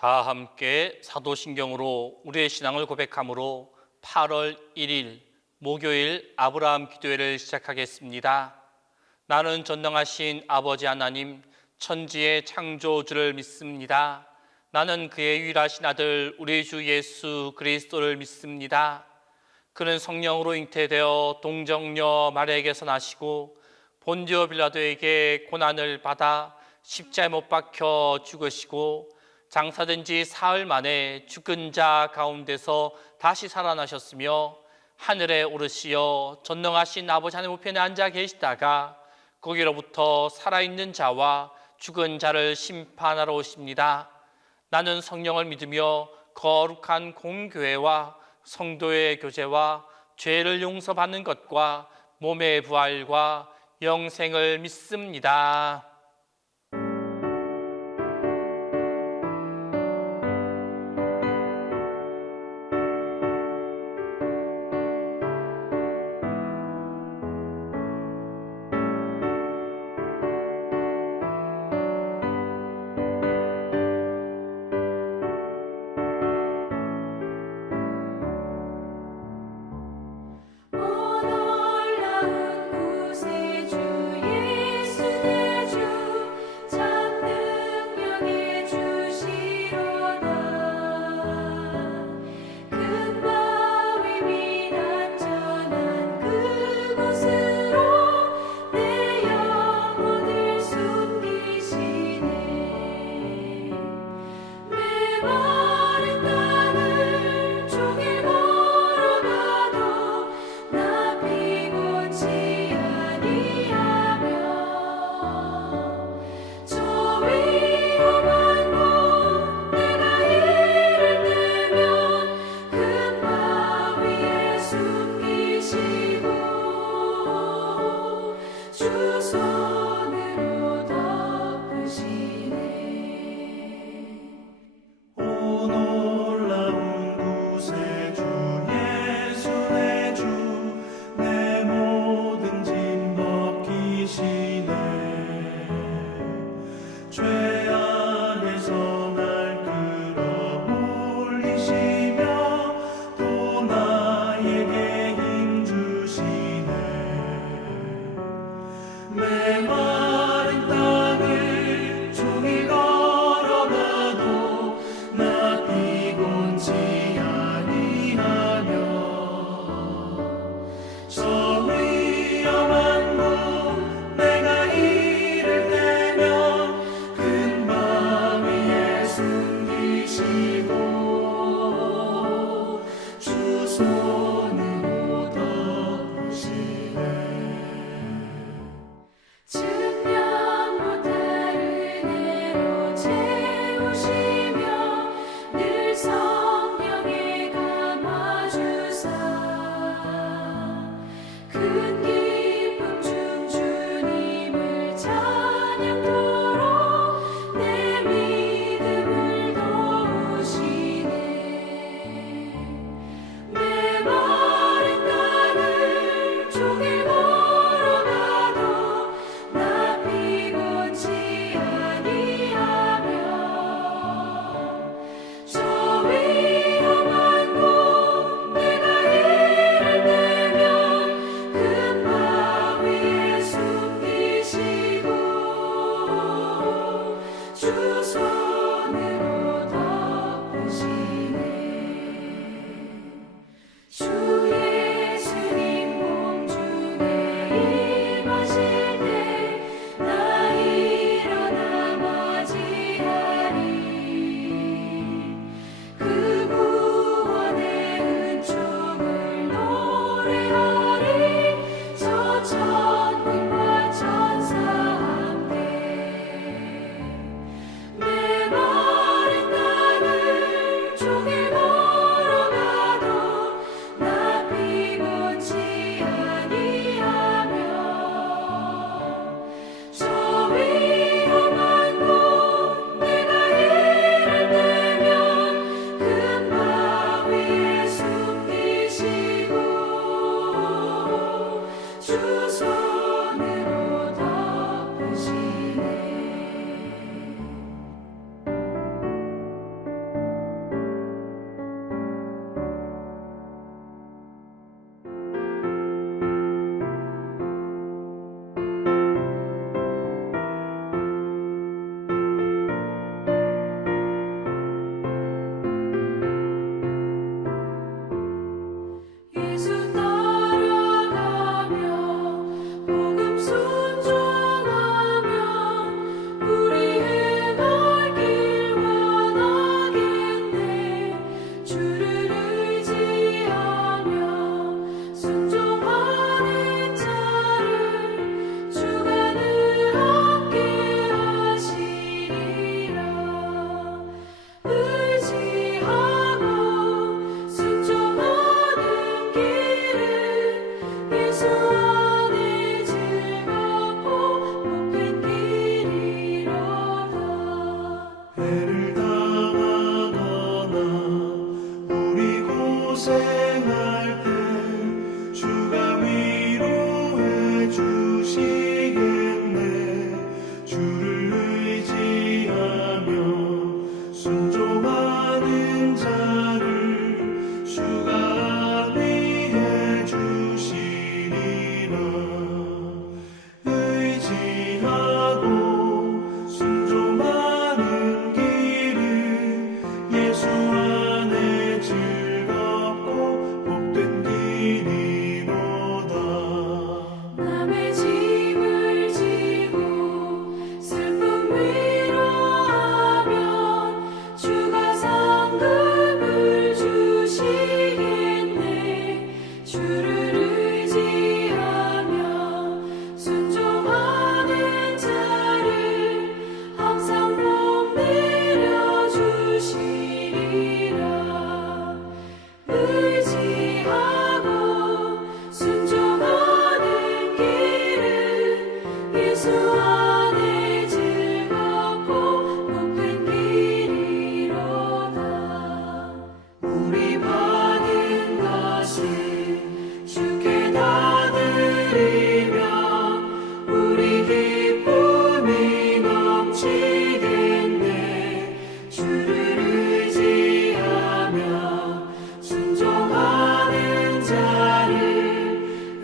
다 함께 사도신경으로 우리의 신앙을 고백함으로 8월 1일 목요일 아브라함 기도회를 시작하겠습니다. 나는 전능하신 아버지 하나님, 천지의 창조주를 믿습니다. 나는 그의 유일하신 아들 우리 주 예수 그리스도를 믿습니다. 그는 성령으로 잉태되어 동정녀 마리아에게서 나시고 본디오 빌라도에게 고난을 받아 십자가에 못 박혀 죽으시고 장사된 지 사흘 만에 죽은 자 가운데서 다시 살아나셨으며 하늘에 오르시어 전능하신 아버지 하나님 우편에 앉아 계시다가 거기로부터 살아있는 자와 죽은 자를 심판하러 오십니다. 나는 성령을 믿으며 거룩한 공교회와 성도의 교제와 죄를 용서받는 것과 몸의 부활과 영생을 믿습니다. 놀라운 구세주 예수 내 주 고생할 때 주가 위로해 주시겠네. 주를 의지하며 순종하는 자를 주가 안위해 주시리라. 의지하고 순종하는 길은 예수 안에 즐겁고 복된 길이로다. 남의 짐을 지고 슬픔 위로하면 주가 상급을 주시겠네. 주를 의지하며 순종하는 자를 항상 복 내려 주시리라. 의지하고 순종하는 길은 예수 안에 즐겁고 복된 길이로다. 우리 받은 것은 주께 다 드리며 우리 기쁨이 넘치겠네. 주를 의지하며 순종하는 자를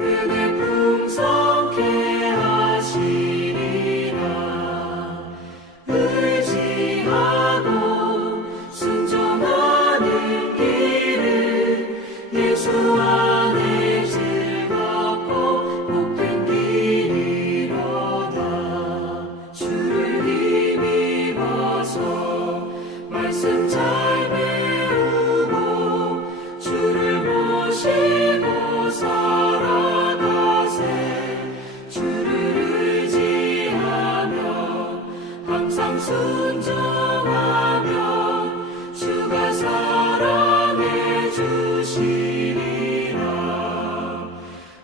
은혜 풍성케 하시리라. 의지하고 순종하는 길은 예수 안에 즐겁고 복된 길이로다. 주를 힘입어서 말씀 잘 배우고 주를 모시고 살아가세. 주를 의지하며 항상 순종하면 주가 사랑해 주시리라.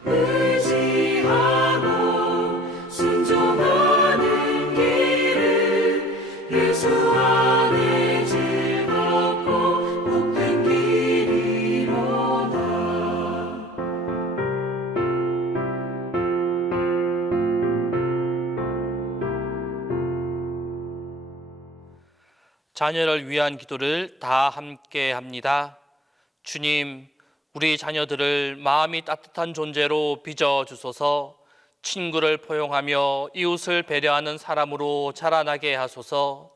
의지하고 순종하는 길은 예수 안에 즐겁고 복된 길이로다. 자녀를 위한 기도를 다 함께 합니다. 주님, 우리 자녀들을 마음이 따뜻한 존재로 빚어 주소서. 친구를 포용하며 이웃을 배려하는 사람으로 자라나게 하소서.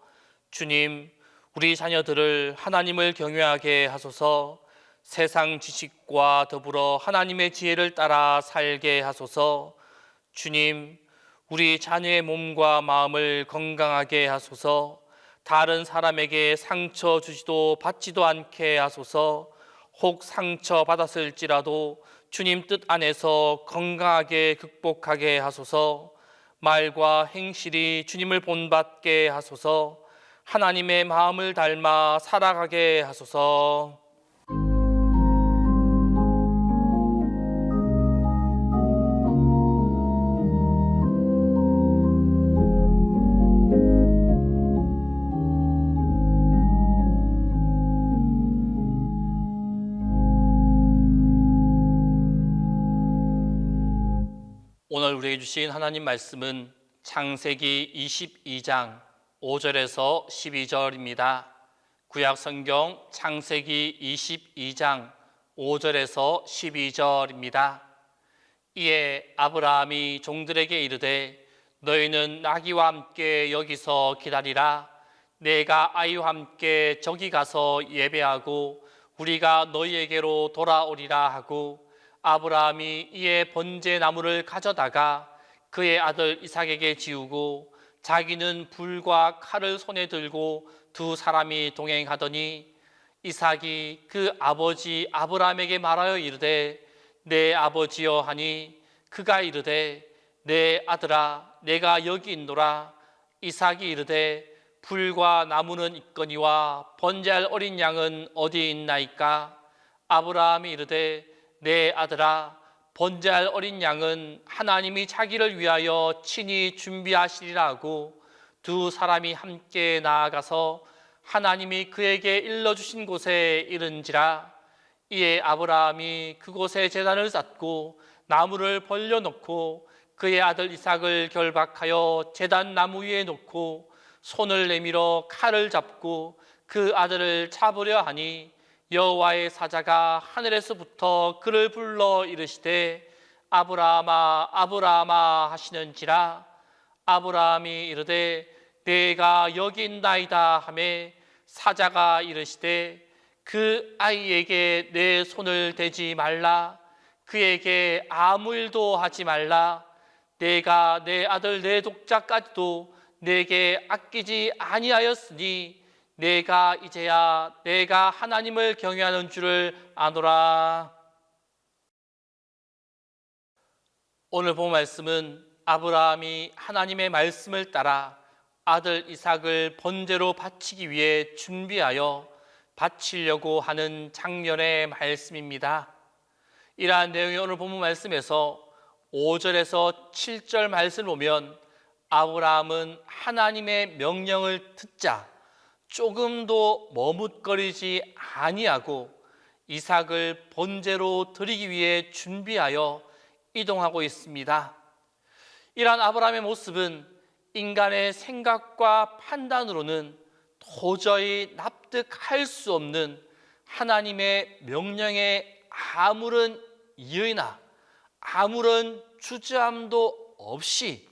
주님, 우리 자녀들을 하나님을 경외하게 하소서. 세상 지식과 더불어 하나님의 지혜를 따라 살게 하소서. 주님, 우리 자녀의 몸과 마음을 건강하게 하소서. 다른 사람에게 상처 주지도 받지도 않게 하소서. 혹 상처 받았을지라도 주님 뜻 안에서 건강하게 극복하게 하소서. 말과 행실이 주님을 본받게 하소서. 하나님의 마음을 닮아 살아가게 하소서. 오늘 우리에게 주신 하나님 말씀은 창세기 22장 5절에서 12절입니다. 구약 성경 창세기 22장 5절에서 12절입니다. 이에 아브라함이 종들에게 이르되 너희는 나귀와 함께 여기서 기다리라. 내가 아이와 함께 저기 가서 예배하고 우리가 너희에게로 돌아오리라 하고 아브라함이 이에 번제 나무를 가져다가 그의 아들 이삭에게 지우고 자기는 불과 칼을 손에 들고 두 사람이 동행하더니 이삭이 그 아버지 아브라함에게 말하여 이르되 내 아버지여 하니 그가 이르되 내 아들아 내가 여기 있노라. 이삭이 이르되 불과 나무는 있거니와 번제할 어린 양은 어디 있나이까? 아브라함이 이르되 내 아들아 번제할 어린 양은 하나님이 자기를 위하여 친히 준비하시리라 하고 두 사람이 함께 나아가서 하나님이 그에게 일러주신 곳에 이른지라. 이에 아브라함이 그곳에 제단을 쌓고 나무를 벌려놓고 그의 아들 이삭을 결박하여 제단 나무 위에 놓고 손을 내밀어 칼을 잡고 그 아들을 잡으려 하니 여호와의 사자가 하늘에서부터 그를 불러 이르시되 아브라함아 아브라함아 하시는지라. 아브라함이 이르되 내가 여기 있나이다 하매 사자가 이르시되 그 아이에게 내 손을 대지 말라. 그에게 아무 일도 하지 말라. 내가 내 아들 내 독자까지도 내게 아끼지 아니하였으니 내가 이제야 내가 하나님을 경외하는 줄을 아노라. 오늘 본 말씀은 아브라함이 하나님의 말씀을 따라 아들 이삭을 번제로 바치기 위해 준비하여 바치려고 하는 장면의 말씀입니다. 이러한 내용이 오늘 본문 말씀에서 5절에서 7절 말씀을 보면 아브라함은 하나님의 명령을 듣자 조금도 머뭇거리지 아니하고 이삭을 번제로 드리기 위해 준비하여 이동하고 있습니다. 이러한 아브라함의 모습은 인간의 생각과 판단으로는 도저히 납득할 수 없는 하나님의 명령에 아무런 이의나 아무런 주저함도 없이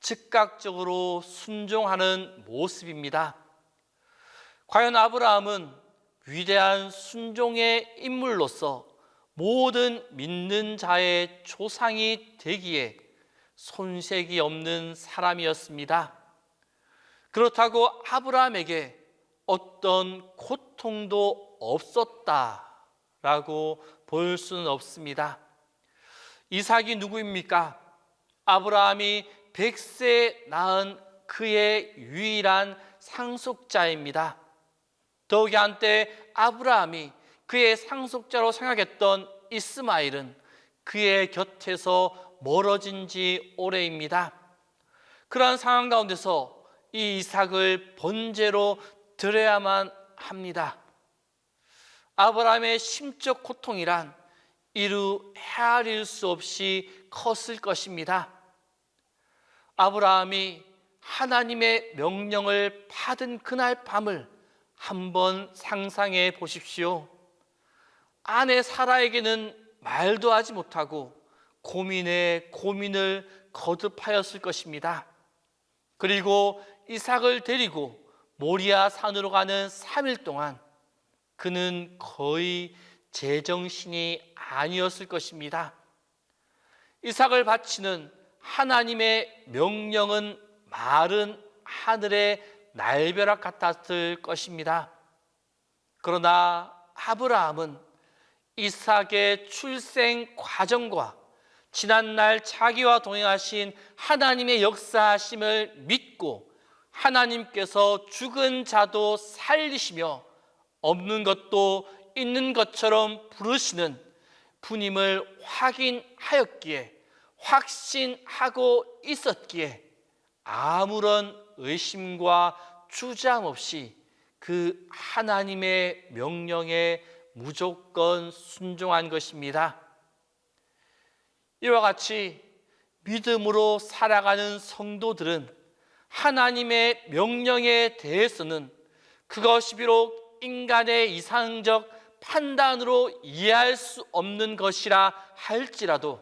즉각적으로 순종하는 모습입니다. 과연 아브라함은 위대한 순종의 인물로서 모든 믿는 자의 조상이 되기에 손색이 없는 사람이었습니다. 그렇다고 아브라함에게 어떤 고통도 없었다라고 볼 수는 없습니다. 이삭이 누구입니까? 아브라함이 100세에 낳은 그의 유일한 상속자입니다. 더욱이 한때 아브라함이 그의 상속자로 생각했던 이스마엘은 그의 곁에서 멀어진 지 오래입니다. 그러한 상황 가운데서 이 이삭을 번제로 드려야만 합니다. 아브라함의 심적 고통이란 이루 헤아릴 수 없이 컸을 것입니다. 아브라함이 하나님의 명령을 받은 그날 밤을 한번 상상해 보십시오. 아내 사라에게는 말도 하지 못하고 고민에 고민을 거듭하였을 것입니다. 그리고 이삭을 데리고 모리아 산으로 가는 3일 동안 그는 거의 제정신이 아니었을 것입니다. 이삭을 바치는 하나님의 명령은 마른 하늘의 날벼락 같았을 것입니다. 그러나 아브라함은 이삭의 출생 과정과 지난날 자기와 동행하신 하나님의 역사하심을 믿고 하나님께서 죽은 자도 살리시며 없는 것도 있는 것처럼 부르시는 분임을 확인하였기에 확신하고 있었기에 아무런 의심과 주저함 없이 그 하나님의 명령에 무조건 순종한 것입니다. 이와 같이 믿음으로 살아가는 성도들은 하나님의 명령에 대해서는 그것이 비록 인간의 이상적 판단으로 이해할 수 없는 것이라 할지라도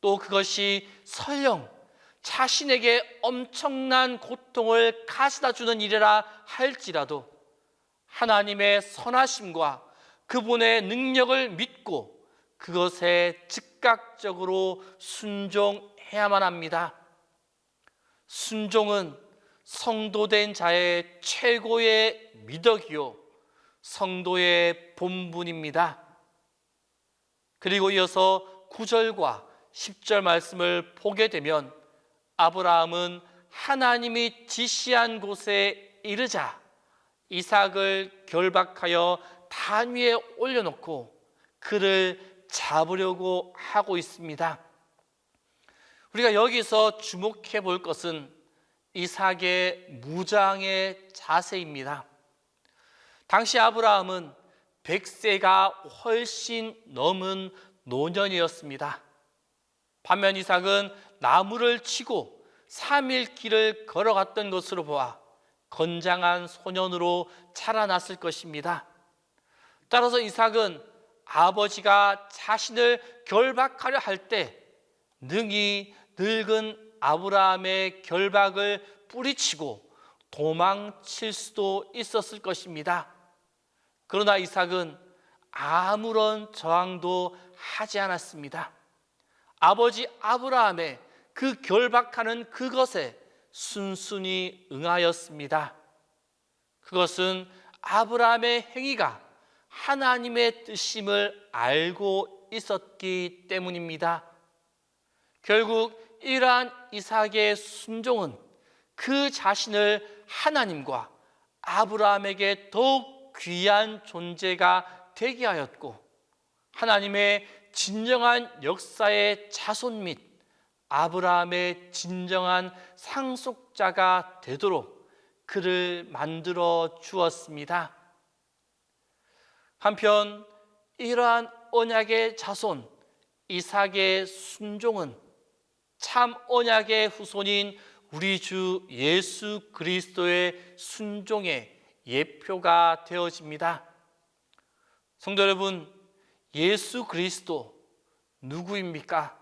또 그것이 설령 자신에게 엄청난 고통을 가져다 주는 일이라 할지라도 하나님의 선하심과 그분의 능력을 믿고 그것에 즉각적으로 순종해야만 합니다. 순종은 성도된 자의 최고의 미덕이요 성도의 본분입니다. 그리고 이어서 9절과 10절 말씀을 보게 되면 아브라함은 하나님이 지시한 곳에 이르자 이삭을 결박하여 단 위에 올려놓고 그를 잡으려고 하고 있습니다. 우리가 여기서 주목해 볼 것은 이삭의 무장의 자세입니다. 당시 아브라함은 100세가 훨씬 넘은 노년이었습니다. 반면 이삭은 나무를 치고 3일 길을 걸어갔던 것으로 보아 건장한 소년으로 자라났을 것입니다. 따라서 이삭은 아버지가 자신을 결박하려 할 때 능히 늙은 아브라함의 결박을 뿌리치고 도망칠 수도 있었을 것입니다. 그러나 이삭은 아무런 저항도 하지 않았습니다. 아버지 아브라함의 그 결박하는 그것에 순순히 응하였습니다. 그것은 아브라함의 행위가 하나님의 뜻임을 알고 있었기 때문입니다. 결국 이러한 이삭의 순종은 그 자신을 하나님과 아브라함에게 더욱 귀한 존재가 되게 하였고, 하나님의 진정한 역사의 자손 및 아브라함의 진정한 상속자가 되도록 그를 만들어 주었습니다. 한편 이러한 언약의 자손 이삭의 순종은 참 언약의 후손인 우리 주 예수 그리스도의 순종의 예표가 되어집니다. 성도 여러분, 예수 그리스도 누구입니까?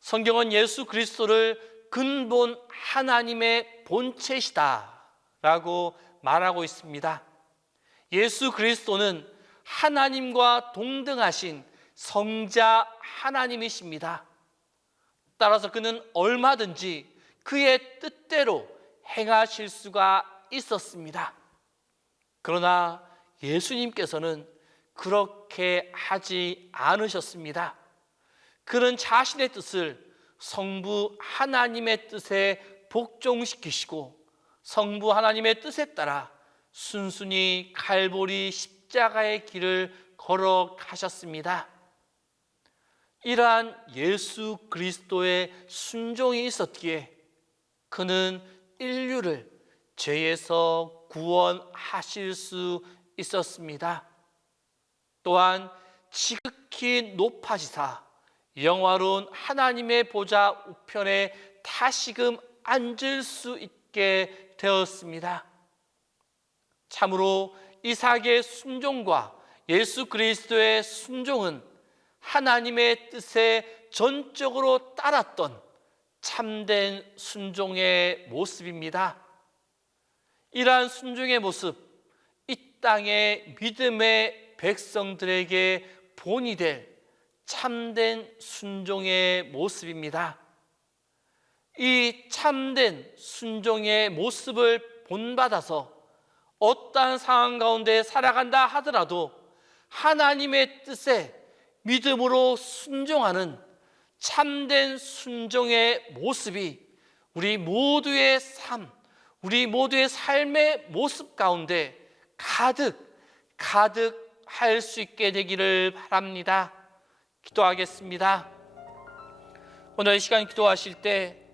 성경은 예수 그리스도를 근본 하나님의 본체시다 라고 말하고 있습니다. 예수 그리스도는 하나님과 동등하신 성자 하나님이십니다. 따라서 그는 얼마든지 그의 뜻대로 행하실 수가 있었습니다. 그러나 예수님께서는 그렇게 하지 않으셨습니다. 그는 자신의 뜻을 성부 하나님의 뜻에 복종시키시고 성부 하나님의 뜻에 따라 순순히 갈보리 십자가의 길을 걸어가셨습니다. 이러한 예수 그리스도의 순종이 있었기에 그는 인류를 죄에서 구원하실 수 있었습니다. 또한 지극히 높아지사 영화로운 하나님의 보좌 우편에 다시금 앉을 수 있게 되었습니다. 참으로 이삭의 순종과 예수 그리스도의 순종은 하나님의 뜻에 전적으로 따랐던 참된 순종의 모습입니다. 이러한 순종의 모습, 이 땅의 믿음의 백성들에게 본이 될 참된 순종의 모습입니다. 이 참된 순종의 모습을 본받아서 어떠한 상황 가운데 살아간다 하더라도 하나님의 뜻에 믿음으로 순종하는 참된 순종의 모습이 우리 모두의 삶, 우리 모두의 삶의 모습 가운데 가득할 수 있게 되기를 바랍니다. 기도하겠습니다. 오늘 이 시간 기도하실 때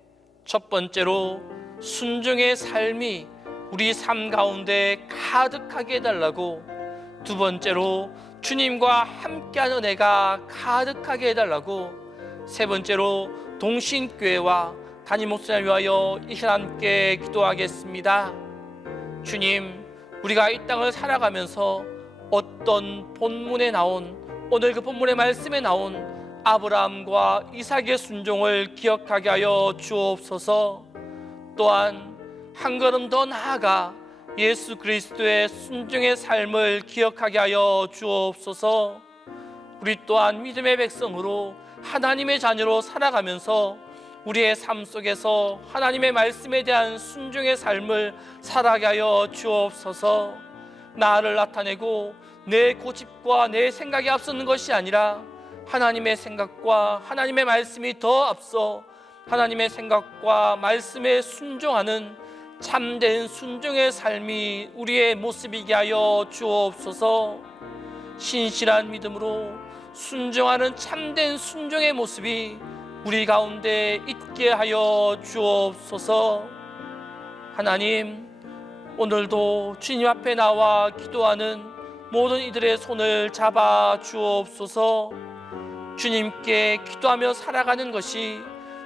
첫 번째로 순종의 삶이 우리 삶 가운데 가득하게 해달라고, 두 번째로 주님과 함께하는 은혜가 가득하게 해달라고, 세 번째로 동신교회와 담임 목사님을 위하여 이 시간 함께 기도하겠습니다. 주님, 우리가 이 땅을 살아가면서 어떤 본문에 나온, 오늘 그 본문의 말씀에 나온 아브라함과 이삭의 순종을 기억하게 하여 주옵소서. 또한 한 걸음 더 나아가 예수 그리스도의 순종의 삶을 기억하게 하여 주옵소서. 우리 또한 믿음의 백성으로 하나님의 자녀로 살아가면서 우리의 삶 속에서 하나님의 말씀에 대한 순종의 삶을 살아가게 하여 주옵소서. 나를 나타내고 내 고집과 내 생각이 앞서는 것이 아니라 하나님의 생각과 하나님의 말씀이 더 앞서 하나님의 생각과 말씀에 순종하는 참된 순종의 삶이 우리의 모습이게 하여 주옵소서. 신실한 믿음으로 순종하는 참된 순종의 모습이 우리 가운데 있게 하여 주옵소서. 하나님, 오늘도 주님 앞에 나와 기도하는 모든 이들의 손을 잡아 주옵소서. 주님께 기도하며 살아가는 것이,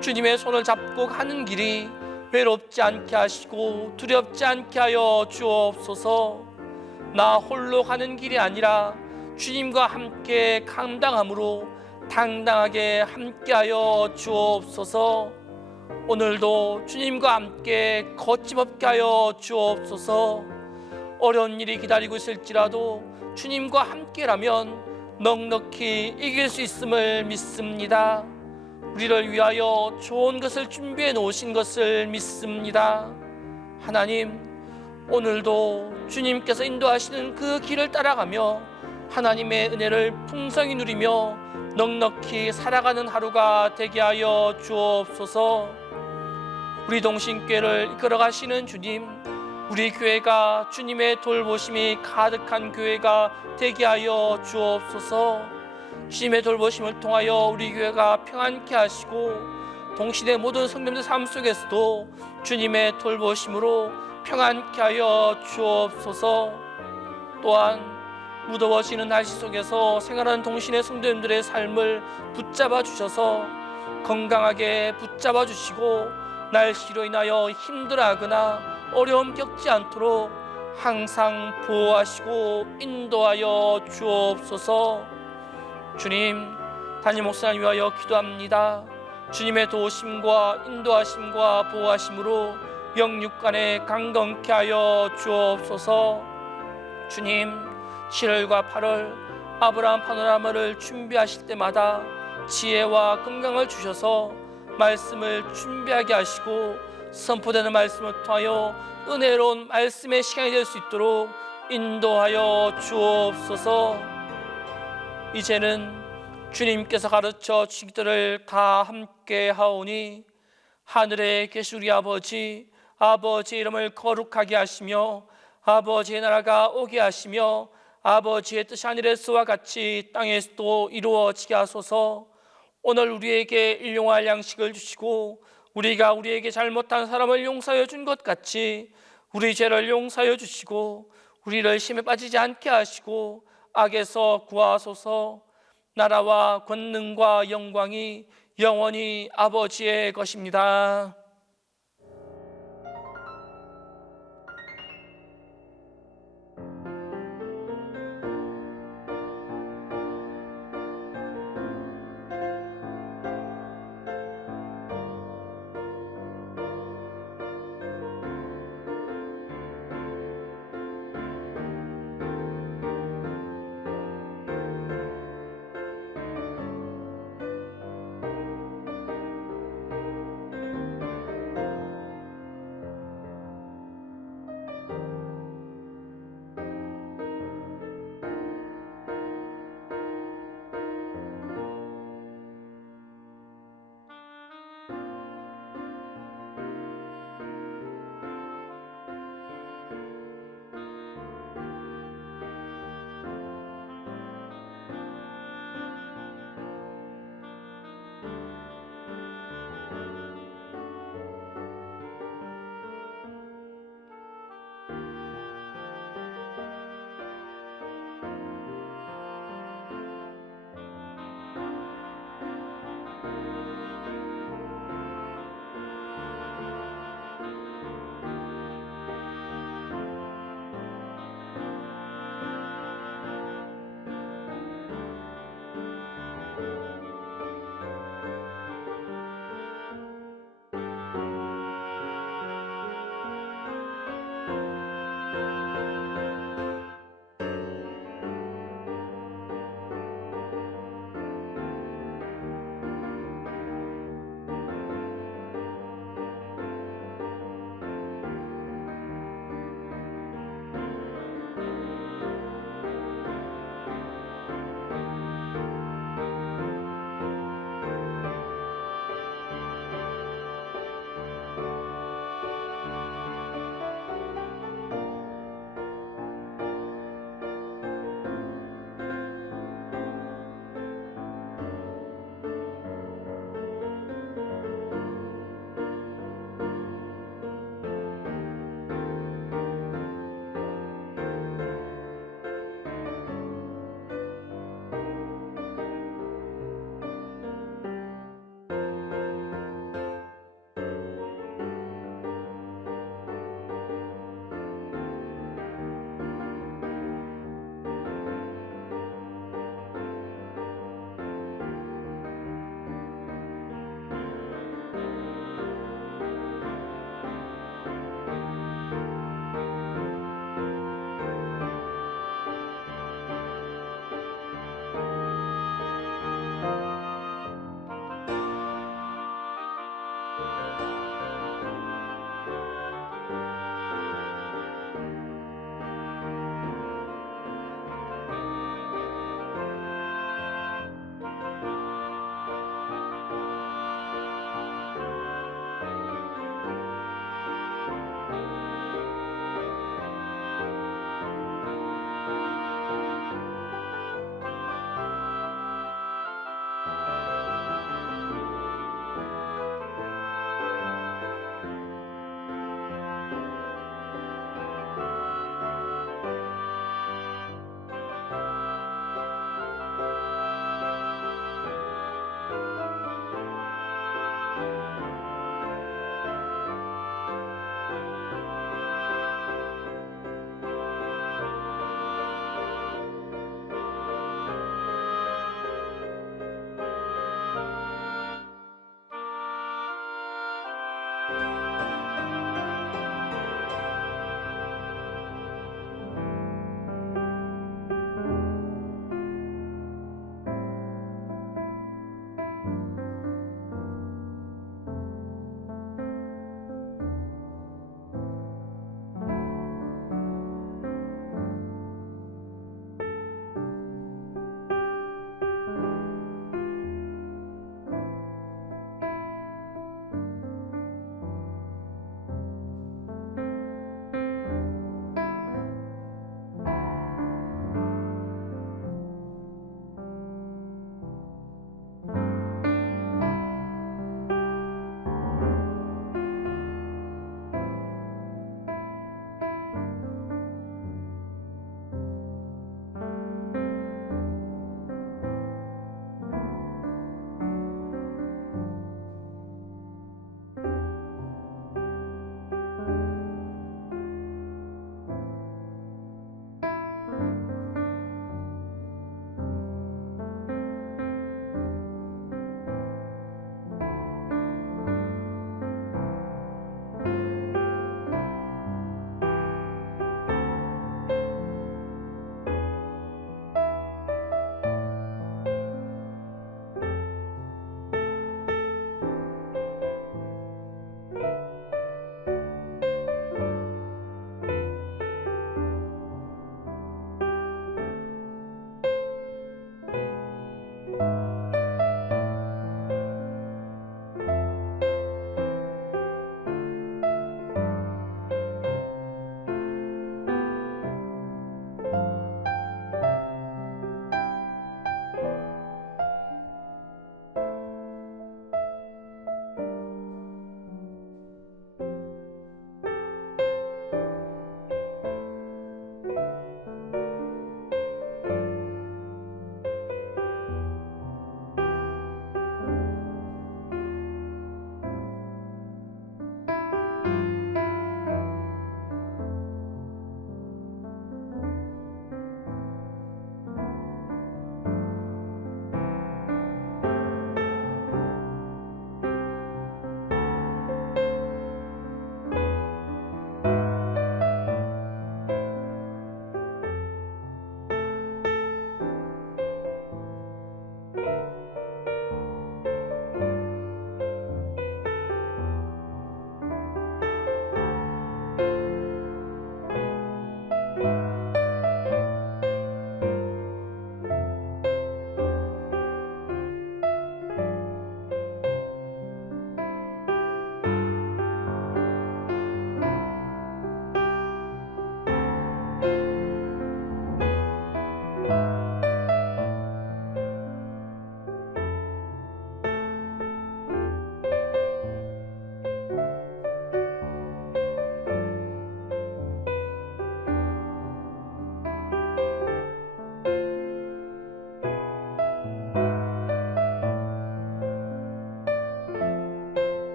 주님의 손을 잡고 가는 길이 외롭지 않게 하시고 두렵지 않게 하여 주옵소서. 나 홀로 가는 길이 아니라 주님과 함께 감당함으로 당당하게 함께하여 주옵소서. 오늘도 주님과 함께 거침없게 하여 주옵소서. 어려운 일이 기다리고 있을지라도 주님과 함께라면 넉넉히 이길 수 있음을 믿습니다. 우리를 위하여 좋은 것을 준비해 놓으신 것을 믿습니다. 하나님, 오늘도 주님께서 인도하시는 그 길을 따라가며 하나님의 은혜를 풍성히 누리며 넉넉히 살아가는 하루가 되게 하여 주옵소서. 우리 동신교회를 이끌어 가시는 주님, 우리 교회가 주님의 돌보심이 가득한 교회가 되게 하여 주옵소서. 주님의 돌보심을 통하여 우리 교회가 평안케 하시고 동시대 모든 성도님들 삶 속에서도 주님의 돌보심으로 평안케 하여 주옵소서. 또한 무더워지는 날씨 속에서 생활하는 동신의 성도님들의 삶을 붙잡아 주셔서 건강하게 붙잡아 주시고 날씨로 인하여 힘들어하거나 어려움 겪지 않도록 항상 보호하시고 인도하여 주옵소서. 주님, 담임 목사님 위하여 기도합니다. 주님의 도우심과 인도하심과 보호하심으로 영육간에 강건케 하여 주옵소서. 주님, 7월과 8월 아브라함 파노라마를 준비하실 때마다 지혜와 건강을 주셔서 말씀을 준비하게 하시고 선포되는 말씀을 통하여 은혜로운 말씀의 시간이 될 수 있도록 인도하여 주옵소서. 이제는 주님께서 가르쳐 주신 것들을 다 함께 하오니 하늘에 계신 우리 아버지의 이름을 거룩하게 하시며 아버지의 나라가 오게 하시며 아버지의 뜻이 하늘에서와 같이 땅에서도 이루어지게 하소서. 오늘 우리에게 일용할 양식을 주시고 우리가 우리에게 잘못한 사람을 용서하여 준 것 같이 우리 죄를 용서하여 주시고 우리를 시험에 빠지지 않게 하시고 악에서 구하소서. 나라와 권능과 영광이 영원히 아버지의 것입니다.